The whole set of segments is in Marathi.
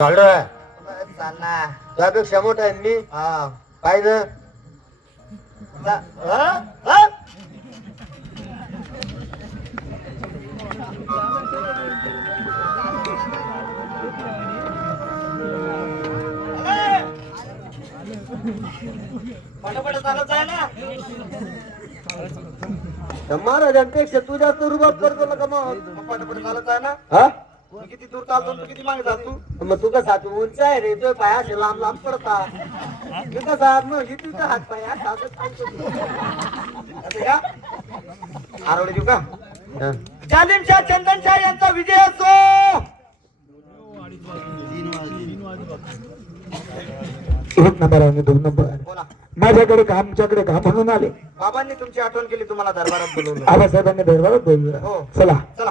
चाललं. चालना त्यापेक्षा मोठा आहे मी? हा. पाहिजे जा-? पटापट चालत आहे ना. महाराजांपेक्षा तू जास्त रुबाब करतो ना का मग? मग पटापट चालत आहे ना. हा? किती दूर चालतो तू किती मागे चालतो मग तू कसा? तू उंच आहे रे तो पाय असे लांब लांब पडता. मी कसा? मग ही तुझा हात पाय चालतो तू. असं का आरोडे देऊ का? हा. जालिमशाह चंदनशाह यांचा विजय असो! एक नंबर आणि दोन नंबर बोला. माझ्याकडे काम आमच्याकडे काम म्हणून आले. बाबांनी तुमची आठवण केली तुम्हाला दरबारात बोलवलं. आबासाहेबांनी दरबारात बोलवलं. हो. चला. चला.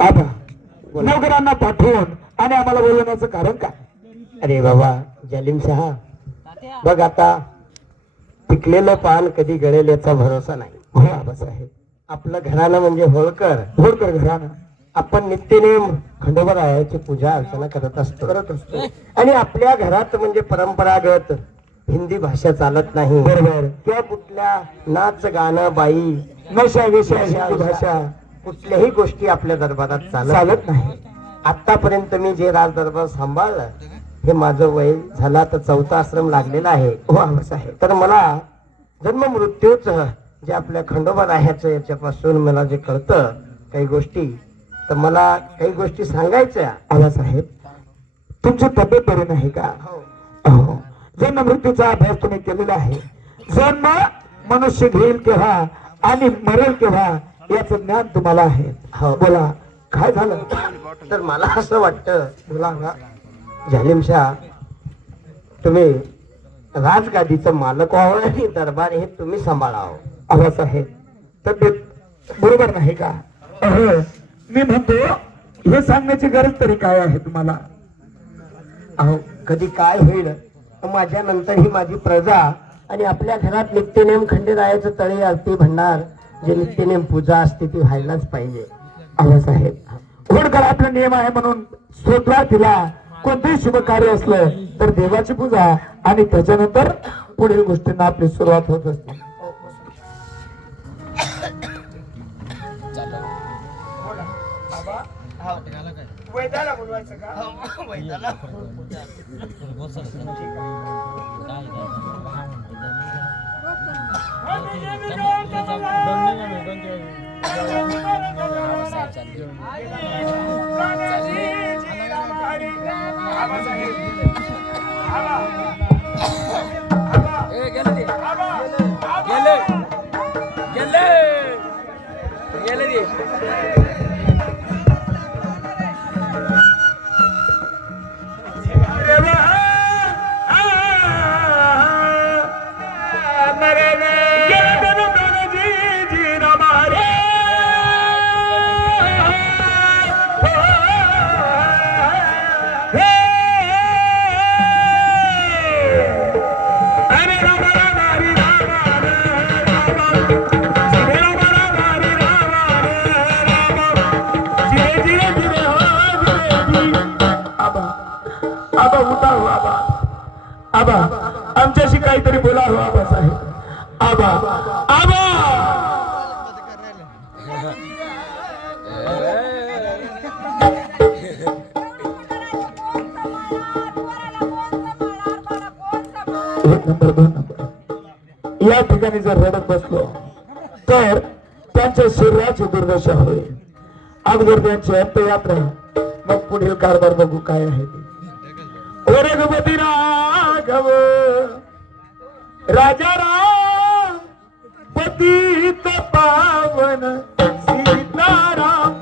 आबा नवकरांना पाठवून आणि आम्हाला बोलवण्याचं कारण काय? अरे बाबा जालिम शहा बघ आता पिकलेलं पान कधी गळेल याचा भरोसा नाही. हो आपलं घराणं म्हणजे होळकर. होळकर घराणं. आपण नित्यनेम खंडोबारायाची पूजा अर्चना करत असतो. करत असतो. आणि आपल्या घरात म्हणजे परंपरागत हिंदी भाषा चालत नाही. बरोबर. किंवा कुठल्या नाच गाणं बाई नशा विषय हिंदी भाषा कुठल्याही गोष्टी आपल्या दरबारात चालत चालत नाही. आतापर्यंत मी जे राज दरबार सांभाळलं हे माझं वय झाला तर चौथा आश्रम लागलेला आहे. हो तर मला जन्म मृत्यूच जे आपल्या खंडोबा राह्याचं याच्यापासून मला जे कळतं काही गोष्टी तर मला काही गोष्टी सांगायच्या. आबासाहेब तुमची तब्येत बरी नाही का? हो. जन्म मृत्यूचा अभ्यास तुम्ही केलेला आहे. जन्म मनुष्य घेईल केव्हा आणि मरेल केव्हा याचं ज्ञान तुम्हाला आहे. हो. बोला काय झालं? तर मला असं वाटतं बोला ना. जालिमशाह तुम्ही राजगादीचं मालक व्हावं आणि दरबार हे तुम्ही सांभाळावं. आबासाहेब तब्येत बरोबर नाही का? अहो, मी म्हणतो हे सांगण्याची गरज तरी काय आहे तुम्हाला? अहो कधी काय होईल माझ्या नंतर ही माझी प्रजा आणि आपल्या घरात नित्यनेम खंडेरायाचं तळे आरती भंडार जे नित्यनेम पूजा असते ती व्हायलाच पाहिजे. आबासाहेब होडकर आपला नियम आहे म्हणून? स्तोत्रा तिला. कोणतेही शुभ कार्य असलं तर देवाची पूजा आणि त्याच्यानंतर पुढील गोष्टींना आपली सुरुवात होत असते. वैद्याला बोलवायचं का? वैद्याला आबा आबा उठा हो आबा. आबा आमच्याशी काहीतरी बोला हो आबा साहेब. आबा आबा! एक नंबर दोन नंबर. या ठिकाणी जर रडत बसलो तर त्यांच्या शरीराची दुर्दशा होईल. अगोदर त्यांची अंत्ययात्रा मग पुढील कारभार बघू काय आहे ते. रघुपती राघव राजा राम पतित पावन सीताराम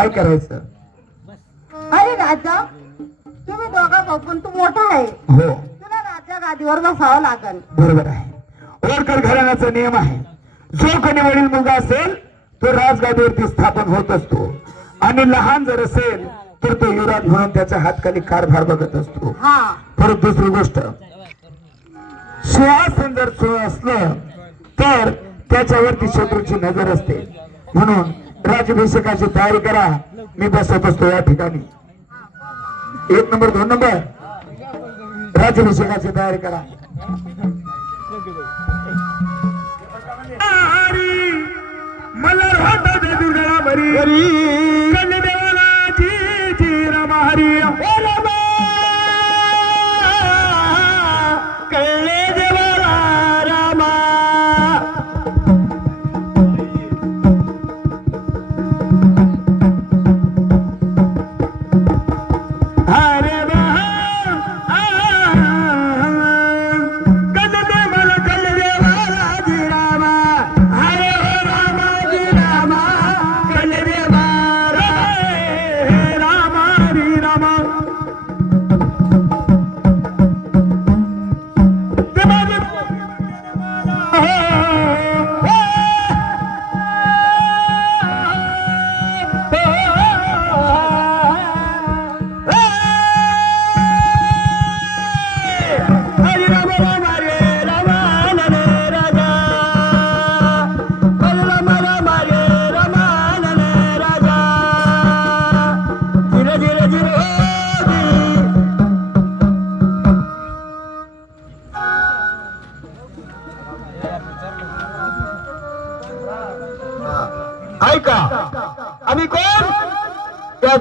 काय करायचं? अरे राजा तुम्ही दोघा बघून तू मोठा आहे. हो. तुला राजा गादीवर बसावं लागल. बरोबर आहे. ओरकर घराण्याचा नियम आहे. जो कोणी वडील मुलगा असेल तो राजगादीवरती स्थापन होत असतो. आणि लहान जर असेल तर तो युवराज म्हणून त्याच्या हातखाली कारभार बघत असतो. हा. परत दुसरी गोष्ट. सिंहासन जर असलं तर त्याच्यावरती शत्रूची नजर असते. म्हणून राजभिषेकाची तयारी करा. मी बसत असतो या ठिकाणी. एक नंबर दोन नंबर. राजभिषेकाची तयारी करा. मला दुर्गळा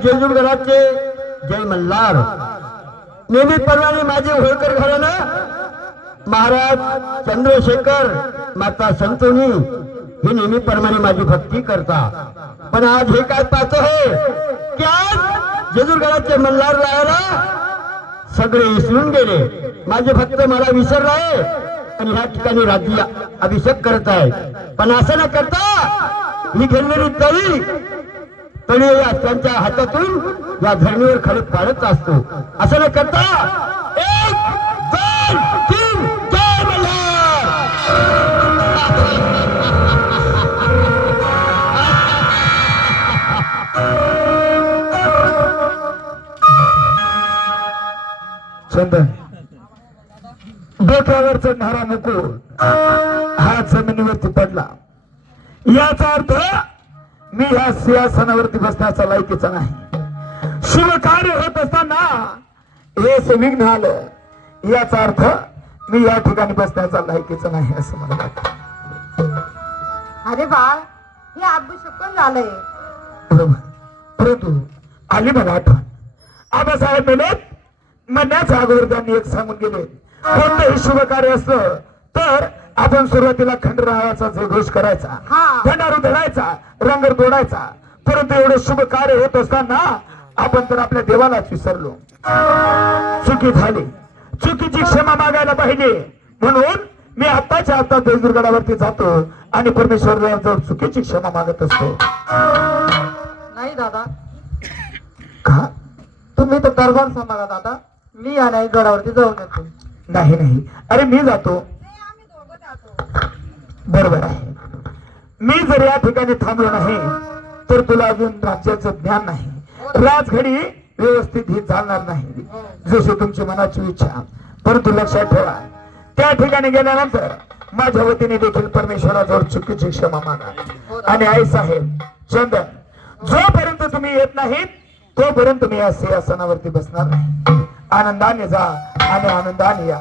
त्या जेजुरगडाचे जय मल्हार. नियमितप्रमाणे माझे होळकर घराणं. महाराज चंद्रशेखर माता संतोनी हे नेहमीप्रमाणे माझी भक्ती करता. पण आज हे काय पाहतो आहे की आज जेजुरगडाचे मल्हार राहायला सगळे विसरून गेले. माझे भक्त मला विसरलाय आणि ह्या ठिकाणी राज्य अभिषेक करत आहे पण असं न करता ही घेणारी तरी तळी या त्यांच्या हातातून या धरणीवर खडक पाडत असतो. असं न करता एक दोन तीन जय मल्हार चंदन हा जमिनीवरती पडला याचा अर्थ मी ह्या सिंहासनावरती बसण्याचा लायकीचा नाही. शुभ कार्य होत असताना हे विघ्न आलं. याचा अर्थ मी या ठिकाणी बसण्याचा लायकीचा नाही असं मला वाटतं. अरे बाळ हे आबू शकून झालंय. बरोबर. परंतु आली मला आठवण. आबासाहेब मेलेत म्हणण्याच्या अगोदर त्यांनी एक सांगून गेले. कोणतंही शुभ कार्य असलं तर आपण सुरुवातीला खंडरावाचा जयघोष करायचा हा. खंडारू धडायचा रंगर तोडायचा. परंतु एवढे शुभ कार्य होत असताना आपण तर आपल्या देवालाच विसरलो. चुकी झाली. चुकीची क्षमा मागायला पाहिजे. म्हणून मी आत्ताच्या आता देसदुर्गडावरती जातो आणि परमेश्वराजवळ चुकीची क्षमा मागत असतो. नाही दादा. का? तुम्ही तर दरबार सांभाळा दादा. मी या नाही गडावरती जाऊन येतो. नाही नाही. अरे मी जातो. बरोबर आहे. मी जर या ठिकाणी थांबलो नाही तर तुला अजून राज्याचं ज्ञान नाही. राजघडी व्यवस्थित ही चालणार नाही. जशी तुमची मनाची इच्छा. परंतु लक्षात ठेवा त्या ठिकाणी गेल्यानंतर माझ्या वतीने देखील परमेश्वराजवळ चुकीची क्षमा मागा. आणि आई साहेब चंदन जोपर्यंत तुम्ही येत नाहीत तोपर्यंत मी या सिंहासनावरती बसणार नाही. आनंदाने जा आणि आनंदाने या.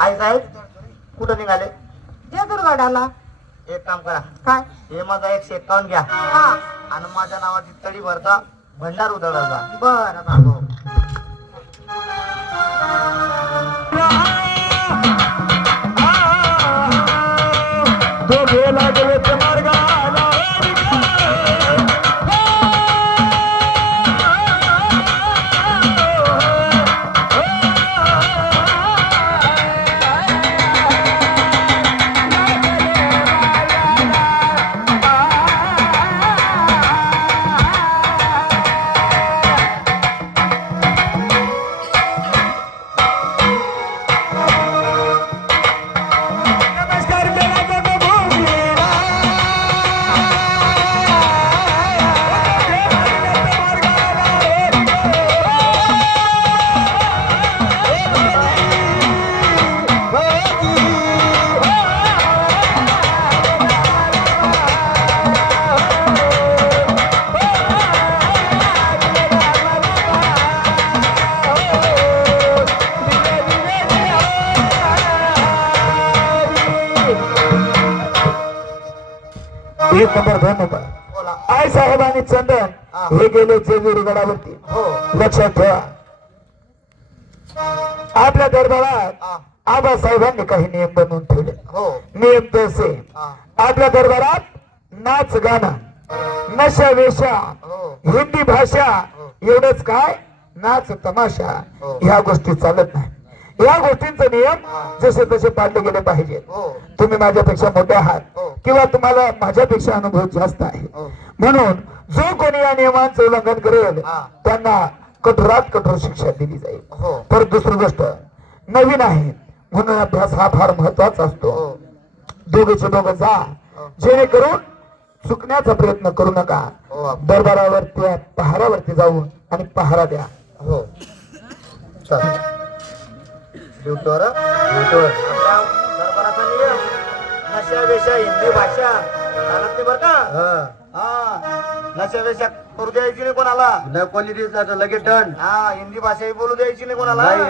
आई साहेब कुठं निघाले? जेजुरगडाला एक काम करा. काय? हे माझा एक शेकावून घ्या. हा. आणि माझ्या नावाची तडी भरता भंडार उधळाचा बर हो दोघे एक नंबर दोन नंबर. आय साहेब आणि चंदन हा. गेले जेजुरी गडावरती. हो. लक्षात ठेवा. आपल्या दरबारात. आबासाहेबांनी काही नियम बनवून ठेवले. हो. नियम तसे. आपल्या दरबारात नाच गाणं नशा वेशा हो. हिंदी भाषा एवढंच काय? नाच तमाशा. ह्या गोष्टी चालत नाही. या गोष्टींचे नियम जसे तसे पाळले गेले पाहिजे. हो. तुम्ही माझ्यापेक्षा मोठे आहात हो. किंवा तुम्हाला माझ्यापेक्षा अनुभव जास्त आहे. हो. म्हणून जो कोणी या नियमांचं उल्लंघन करेल. त्यांना कठोरात कठोर शिक्षा दिली जाईल. तर दुसरी गोष्ट नवीन आहे. म्हणून अभ्यास हा फार महत्त्वाचा असतो. दोघेचे दोघं जा. जेणेकरून चुकण्याचा प्रयत्न करू नका. दरबारावरती पहारावरती जाऊन आणि पहारा द्या. हो. ड्युटीवर ड्युटीवर आपल्या दरबाराचा नियम नशा वेशा हिंदी भाषा चालत नाही बरं का? हा. नशा वेशा करू द्यायची नाही कोणाला. कोणी दिवसाचं लगेच डन हा हिंदी भाषा बोलू द्यायची नाही कोणाला.